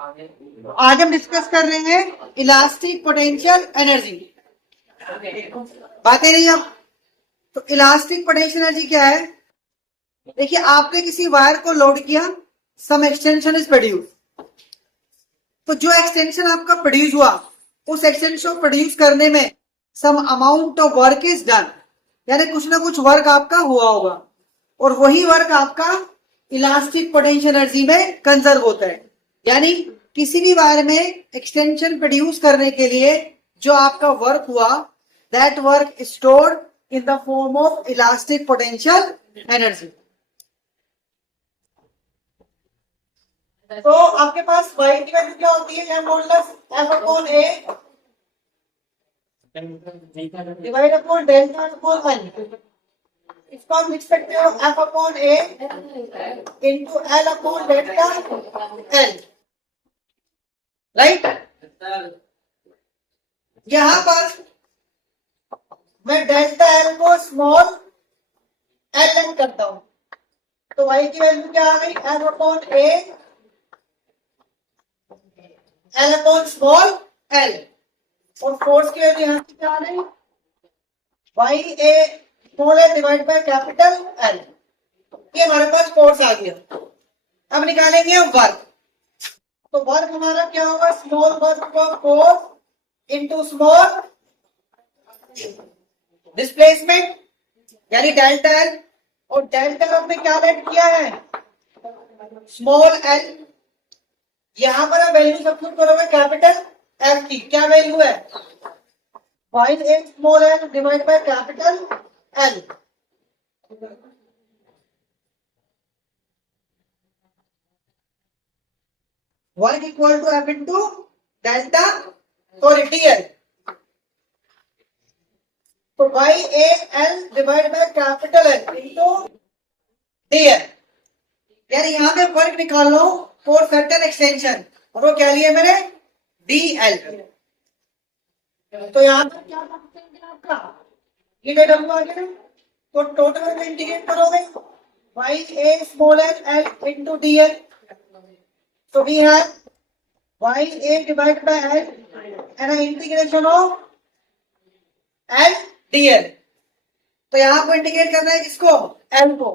आज हम डिस्कस कर रहे हैं इलास्टिक पोटेंशियल एनर्जी। बातें नहीं अब तो इलास्टिक पोटेंशियल एनर्जी क्या है? देखिए, आपने किसी वायर को लोड किया, सम एक्सटेंशन इज प्रोड्यूस। तो जो एक्सटेंशन आपका प्रोड्यूस हुआ, उस एक्सटेंशन को प्रोड्यूस करने में some amount of work is done, यानी कुछ ना कुछ वर्क आपका हुआ होगा, और वही वर्क आपका इलास्टिक पोटेंशियल एनर्जी में कंजर्व होता है। यानी किसी भी वायर में एक्सटेंशन प्रोड्यूस करने के लिए जो आपका वर्क हुआ, that work stored in the form of elastic potential energy. तो आपके पास वाई की वैल्यू क्या होती है? Modulus f upon a divide upon delta upon n. इसको आप लिख सकते हो f upon a into l upon delta l, right. यहां पर मैं डेल्टा एल को स्मॉल एल एन करता हूं, तो वाई की वैल्यू क्या आ गई? F upon a l upon small L, और फोर्स की वैल्यू यहां से क्या आ गई? Y A small L divide by capital L. ये हमारे पास फोर्स आ गया। अब निकालेंगे वर्क। तो वर्क हमारा क्या होगा? स्मॉल वर्क का फोर्स इनटू स्मॉल डिस्प्लेसमेंट, यानी डेल्टा एल, और डेल्टा एल में क्या रेट किया है? Small L. यहां पर आप वैल्यू सब्स्टिट्यूट करोगे कैपिटल एफ की। क्या वैल्यू है? Y A small L divide by capital L. Work equal to F into delta और डीएल। तो Y A L divide by capital L into DL, यानी यहां पे वर्क निकाल लो फॉर सर्टेन एक्सटेंशन, और वो क्या लिया मैंने? डीएल। तो यहां पर क्या करेंगे? आपका ये डेटा हुआ गया, तो टोटल में इंटीग्रेट करोगे वाई ए small l l into dl. तो we have y a divide by l and integration of l dl. तो यहां पर इंटीग्रेट करना है किसको? एल को।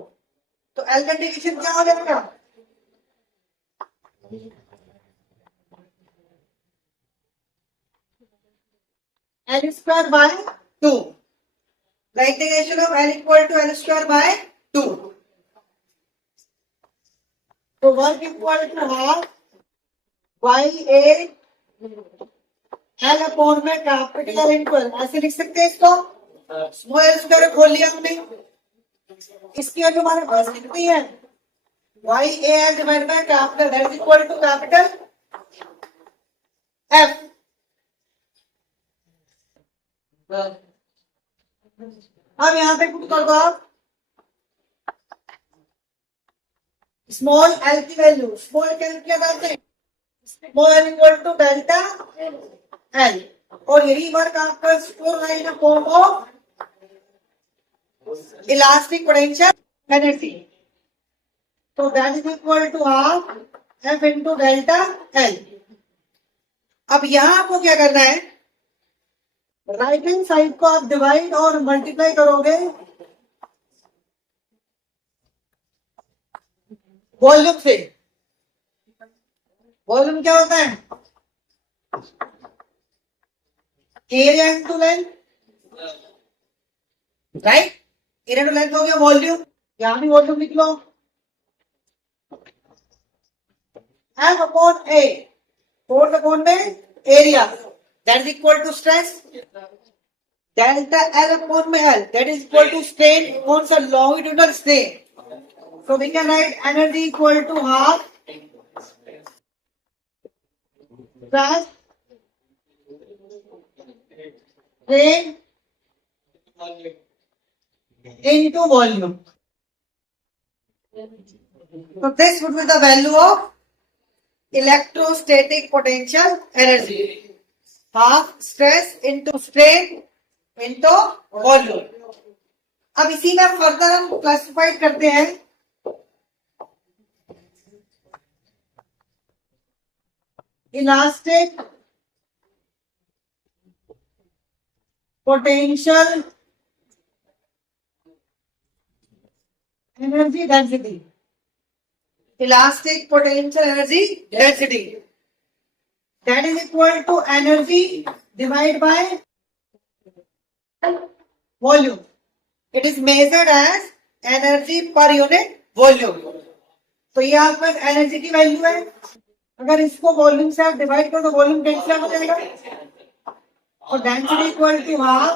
तो एल का इंटीग्रेशन क्या हो जाएगा? L square by 2। The integration of L equal to L square by 2. So work equal to half y a L upon में कैपिटल इंटू एल। ऐसे लिख सकते हैं इसको। स्मॉल एल स्क्वायर खोल लिया हमने। इसकी वैल्यू हमारे पास कितनी है? y a L divide by capital, that is equal to capital F। अब यहां पे पुट कर दो आप स्मॉल एल की वैल्यू। स्मॉल एल क्या करते हैं? Small l equal to delta L, और यही वर्क आपका स्टोर है in form of elastic potential energy. तो that is equal to half f into delta l. अब यहां आपको क्या करना है? राइट हैंड साइड को आप डिवाइड और मल्टीप्लाई करोगे वॉल्यूम से। वॉल्यूम क्या होता है? Area into length, right. Area into length हो गया वॉल्यूम। यहां भी वॉल्यूम लिख लो, F upon A, force upon में area, that is equal to stress. Delta L upon में L, that is equal to strain upon the longitudinal strain. So we can write energy equal to half plus strain into volume. So this would be the value of electrostatic potential energy. Half stress into strain into volume. अब इसी में further हम classified करते हैं elastic potential energy density, elastic potential energy density, that is equal to energy divided by volume. It is measured as energy per unit volume. तो ये आपका energy की वैल्यू है. अगर इसको वॉल्यूम से आप डिवाइड करो तो वॉल्यूम डेंसिटी हो जाएगा और density equal to half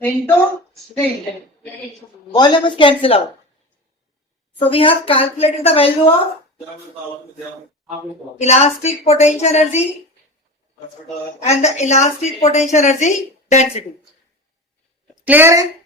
into speed. Volume is cancel out. So we have calculated the value of elastic potential energy and the elastic potential energy density. Clear है?